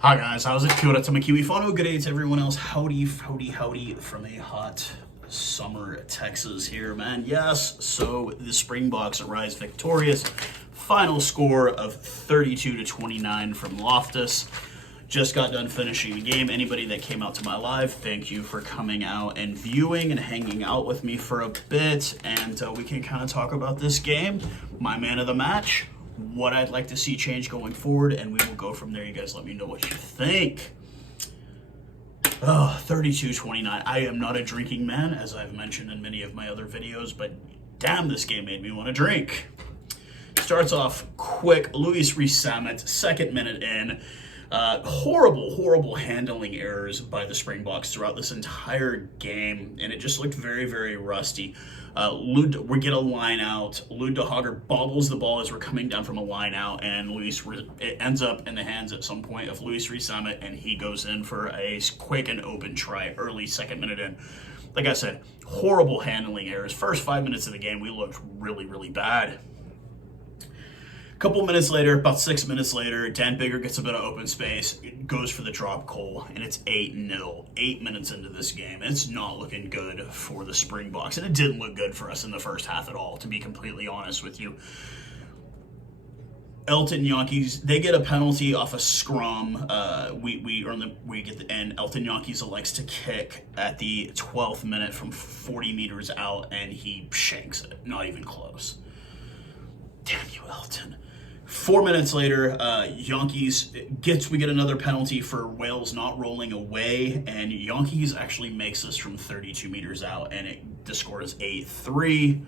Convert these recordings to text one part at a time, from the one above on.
Hi guys, how's it? Kia ora to my Kiwi whānau. Good day to everyone else. Howdy from a hot summer Texas here, man. Yes, so the Springboks arise victorious. Final score of 32-29 from Loftus. Just got done finishing the game. Anybody that came out to my live, thank you for coming out and viewing and hanging out with me for a bit. And we can kind of talk about this game, my man of the match, what I'd like to see change going forward, and we will go from there. You guys let me know what you think. 32-29. I am not a drinking man, as I've mentioned in many of my other videos, but damn, this game made me want to drink. Starts off quick. Loftus Versfeld, second minute in. Horrible handling errors by the Springboks throughout this entire game, and it just looked very rusty. We get a line out. Loftus bobbles the ball as we're coming down from a line out, and it ends up in the hands at some point of Loftus Versfeld, and he goes in for a quick and open try early, second minute in. Like I said, horrible handling errors. First 5 minutes of the game, we looked really bad. Couple minutes later, about 6 minutes later, Dan Biggar gets a bit of open space, goes for the drop goal, and it's 8-0. 8 minutes into this game. It's not looking good for the Springboks, and it didn't look good for us in the first half at all, to be completely honest with you. Elton Yankees, they get a penalty off a scrum. We get the end. Elton Yankees elects to kick at the 12th minute from 40 meters out, and he shanks it. Not even close. Damn you, Elton. 4 minutes later, we get another penalty for Wales not rolling away, and Yankees actually makes this from 32 meters out, and the score is 8-3.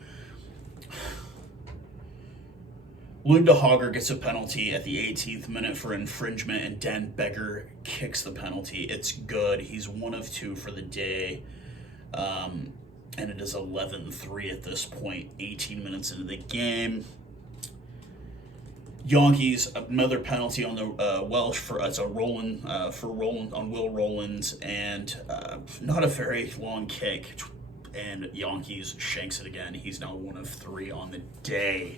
Loftus gets a penalty at the 18th minute for infringement, and Dan Biggar kicks the penalty. It's good. He's 1 of 2 for the day, and it is 11-3 at this point, 18 minutes into the game. Yankees, another penalty on the Welsh it's a Roland on Will Rowlands, and not a very long kick, and Yankees shanks it again. He's now 1 of 3 on the day.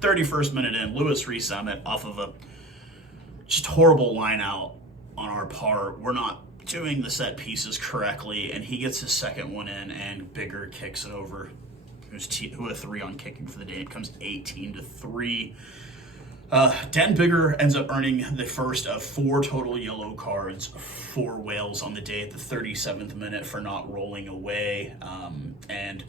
31st minute in, Loftus Versfeld off of a just horrible line out on our part. We're not doing the set pieces correctly, and he gets his second one in, and Biggar kicks it over. Who had 3 on kicking for the day. It comes 18-3. Dan Biggar ends up earning the first of 4 total yellow cards for Wales on the day at the 37th minute for not rolling away, and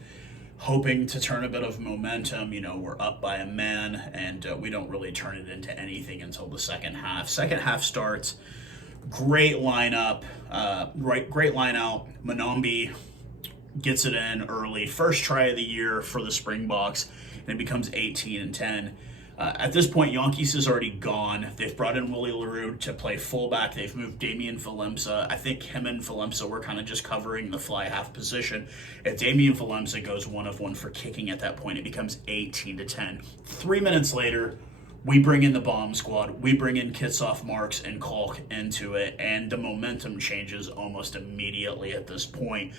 hoping to turn a bit of momentum. You know, we're up by a man, and we don't really turn it into anything until the second half. Second half starts. Great lineup. Great line out. Monambi gets it in early. First try of the year for the Springboks, and it becomes 18-10. At this point, Yankees is already gone. They've brought in Willie LaRue to play fullback. They've moved Damian Willemse. I think him and Willemse were kind of just covering the fly half position. If Damien Willemse goes 1 of 1 for kicking at that point, it becomes 18-10. 3 minutes later, we bring in the bomb squad. We bring in Kitsoff, Marx, and Kalk into it, and the momentum changes almost immediately at this point.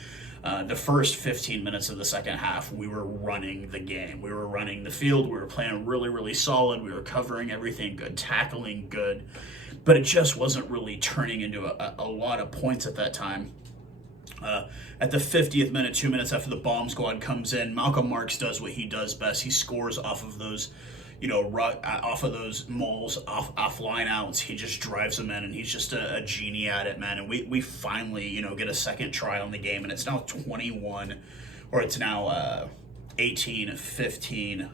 The first 15 minutes of the second half, we were running the game. We were running the field. We were playing really solid. We were covering everything good, tackling good, but it just wasn't really turning into a lot of points at that time. At the 50th minute, 2 minutes after the bomb squad comes in, Malcolm Marx does what he does best. He scores off of those, off of those mauls, off line outs. He just drives them in, and he's just a genie at it, man. And we finally, get a second try on the game, and it's now 18-15.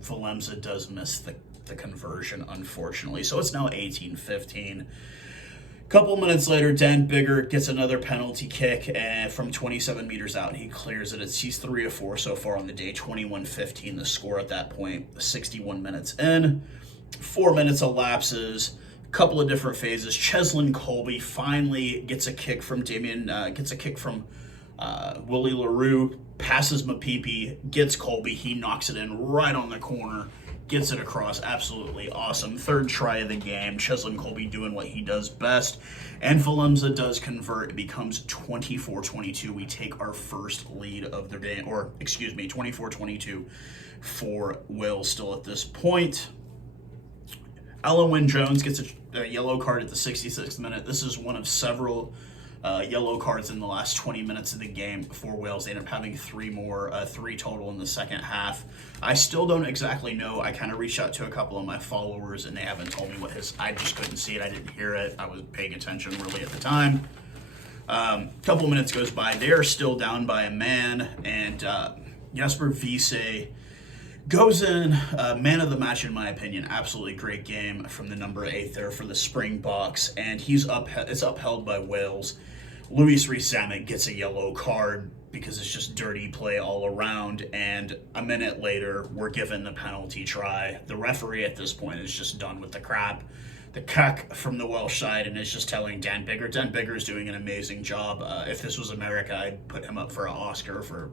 Willemse does miss the conversion, unfortunately. So it's now 18-15. Couple minutes later, Dan Biggar gets another penalty kick from 27 meters out, and he clears it. He's 3 of 4 so far on the day, 21-15 the score at that point, 61 minutes in. 4 minutes elapses, a couple of different phases. Cheslin Colby finally gets a kick from Willie LaRue, passes Mapipi, gets Colby, he knocks it in right on the corner. Gets it across. Absolutely awesome. Third try of the game. Cheslin Colby doing what he does best. And Willemse does convert. It becomes 24-22. We take our first lead of the game. 24-22 for Wales still at this point. Alan Wynne-Jones gets a yellow card at the 66th minute. This is one of several yellow cards in the last 20 minutes of the game for Wales. They end up having three total in the second half. I still don't exactly know. I kind of reached out to a couple of my followers, and they haven't told me what I just couldn't see it. I didn't hear it. I was paying attention really at the time. Couple minutes goes by. They're still down by a man, and Jesper Wiese goes in, man of the match in my opinion. Absolutely great game from the number 8 there for the Springboks, and it's upheld by Wales. Louis Rees-Zammit gets a yellow card because it's just dirty play all around, and a minute later we're given the penalty try. The referee at this point is just done with the crap. The cuck from the Welsh side, and is just telling Dan Biggar. Dan Biggar is doing an amazing job. If this was America, I'd put him up for an Oscar for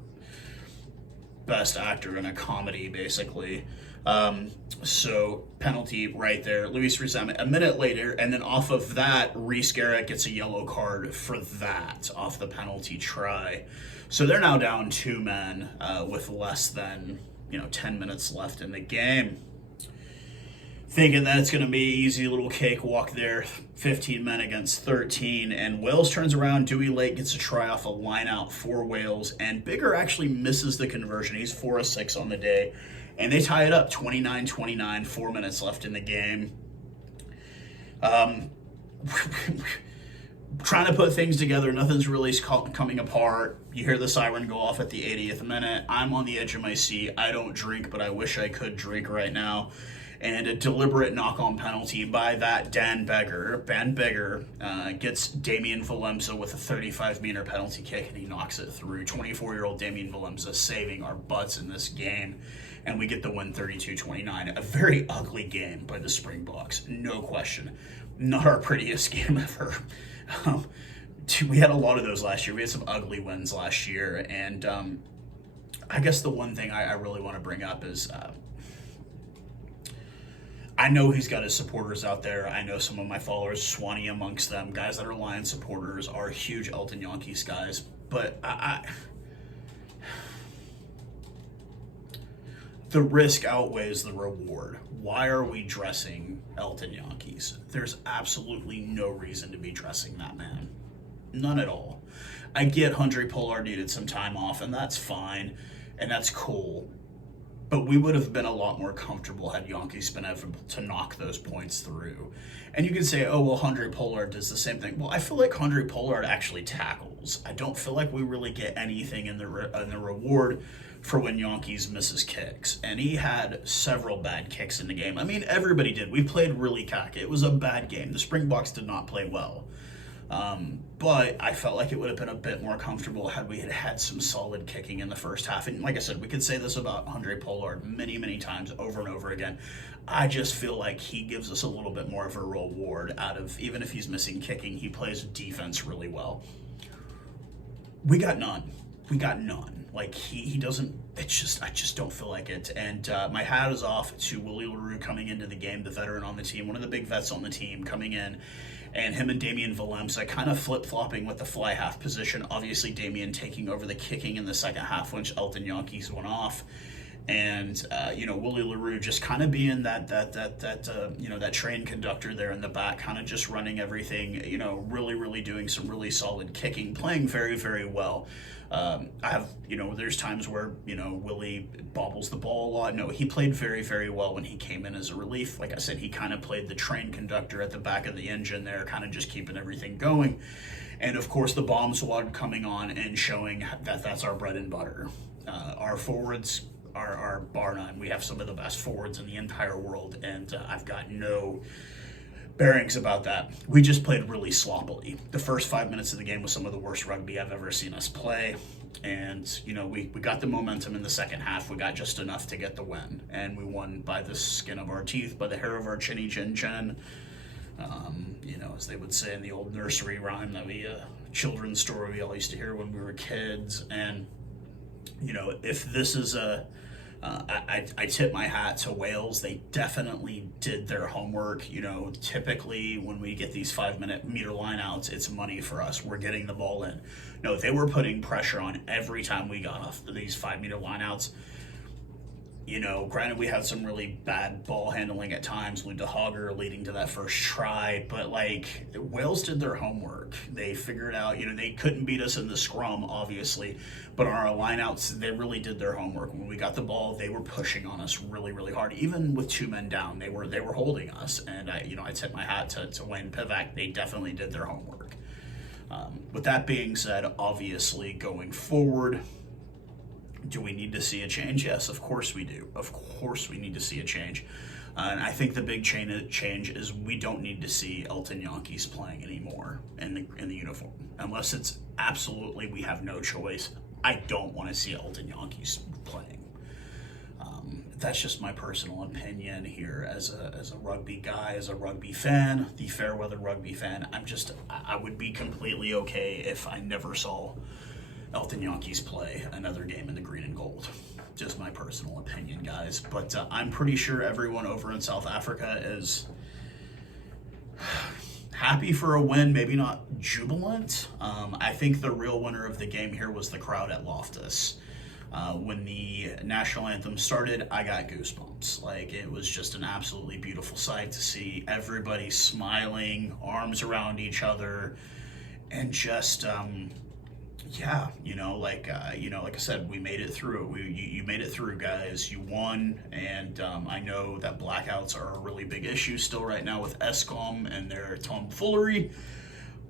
best actor in a comedy, basically. So penalty right there. Louis Rees-Zammit a minute later, and then off of that, Rhys Garrett gets a yellow card for that off the penalty try. So they're now down 2 men with less than 10 minutes left in the game. Thinking that it's going to be an easy little cakewalk there, 15 men against 13, and Wales turns around. Dewey Lake gets a try off a line out for Wales, and Biggar actually misses the conversion. He's 4 of 6 on the day, and they tie it up 29-29, 4 minutes left in the game. Trying to put things together, nothing's really coming apart. You hear the siren go off at the 80th minute. I'm on the edge of my seat. I don't drink, but I wish I could drink right now. And a deliberate knock-on penalty by that Dan Biggar. Dan Biggar gets Damien Willemse with a 35-meter penalty kick, and he knocks it through. 24-year-old Damien Willemse saving our butts in this game, and we get the win 32-29. A very ugly game by the Springboks, no question. Not our prettiest game ever. We had a lot of those last year. We had some ugly wins last year, and I guess the one thing I really want to bring up is I know he's got his supporters out there. I know some of my followers, Swanee amongst them, guys that are Lions supporters, are huge Elton Yankees guys. But the risk outweighs the reward. Why are we dressing Elton Yankees? There's absolutely no reason to be dressing that man. None at all. I get Handré Pollard needed some time off, and that's fine, and that's cool. But we would have been a lot more comfortable had Yankees been able to knock those points through. And you can say, oh, well, Handré Pollard does the same thing. Well, I feel like Handré Pollard actually tackles. I don't feel like we really get anything in the reward for when Yankees misses kicks. And he had several bad kicks in the game. I mean, everybody did. We played really cocky. It was a bad game. The Springboks did not play well. But I felt like it would have been a bit more comfortable had we had some solid kicking in the first half. And like I said, we could say this about Handré Pollard many, many times over and over again. I just feel like he gives us a little bit more of a reward out of, even if he's missing kicking, he plays defense really well. We got none. Like he doesn't, I just don't feel like it. And my hat is off to Willie LaRue coming into the game, the veteran on the team, one of the big vets on the team coming in. And him and Damien Willemse kind of flip-flopping with the fly half position. Obviously, Damien taking over the kicking in the second half when Elton Yankees went off. And, Willie LaRue just kind of being that train conductor there in the back, kind of just running everything, really, really doing some really solid kicking, playing very, very well. There's times where, Willie bobbles the ball a lot. No, he played very, very well when he came in as a relief. Like I said, he kind of played the train conductor at the back of the engine there, kind of just keeping everything going. And, of course, the bomb squad coming on and showing that that's our bread and butter. Our forwards are bar none. We have some of the best forwards in the entire world, and I've got no bearings about that. We just played really sloppily. The first 5 minutes of the game was some of the worst rugby I've ever seen us play. And, we got the momentum in the second half. We got just enough to get the win. And we won by the skin of our teeth, by the hair of our chinny chin chin. As they would say in the old nursery rhyme that children's story we all used to hear when we were kids. And, if this is I tip my hat to Wales. They definitely did their homework. Typically when we get these 5-meter lineouts, it's money for us. We're getting the ball in. No, they were putting pressure on every time we got off these 5-meter lineouts. You know, granted, we had some really bad ball handling at times, Luda Hogger leading to that first try, but like Wales did their homework. They figured out, you know, they couldn't beat us in the scrum, obviously, but on our lineouts, they really did their homework. When we got the ball, they were pushing on us really, really hard. Even with 2 men down, they were holding us, and I tip my hat to Wayne Pivac. They definitely did their homework. With that being said, obviously going forward, do we need to see a change? Yes, of course we do. Of course we need to see a change. And I think the big change is we don't need to see Elton Yankees playing anymore in the uniform. Unless it's absolutely we have no choice. I don't want to see Elton Yankees playing. That's just my personal opinion here as a rugby guy, as a rugby fan, the Fairweather rugby fan. I would be completely okay if I never saw Elton Yankees play another game in the green and gold. Just my personal opinion, guys. But I'm pretty sure everyone over in South Africa is happy for a win, maybe not jubilant. I think the real winner of the game here was the crowd at Loftus. When the national anthem started, I got goosebumps. Like, it was just an absolutely beautiful sight to see everybody smiling, arms around each other, and just yeah, like I said, we made it through. You made it through, guys. You won, and I know that blackouts are a really big issue still right now with Eskom and their tomfoolery.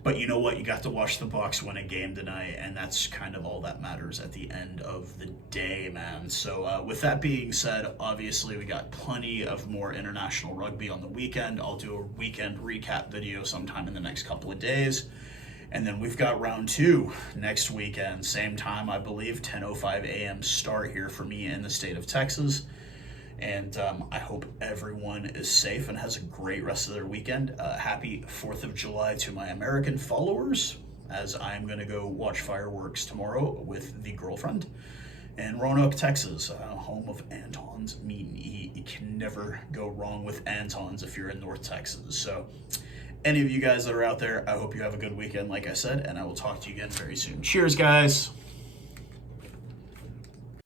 But you know what? You got to watch the Boks win a game tonight, and that's kind of all that matters at the end of the day, man. So with that being said, obviously we got plenty of more international rugby on the weekend. I'll do a weekend recap video sometime in the next couple of days. And then we've got round 2 next weekend, same time, I believe, 10:05 a.m. start here for me in the state of Texas. And I hope everyone is safe and has a great rest of their weekend. Happy 4th of July to my American followers, as I'm going to go watch fireworks tomorrow with the girlfriend in Roanoke, Texas, home of Anton's Meat and Eat. You can never go wrong with Anton's if you're in North Texas. So any of you guys that are out there, I hope you have a good weekend, like I said, and I will talk to you again very soon. Cheers, guys.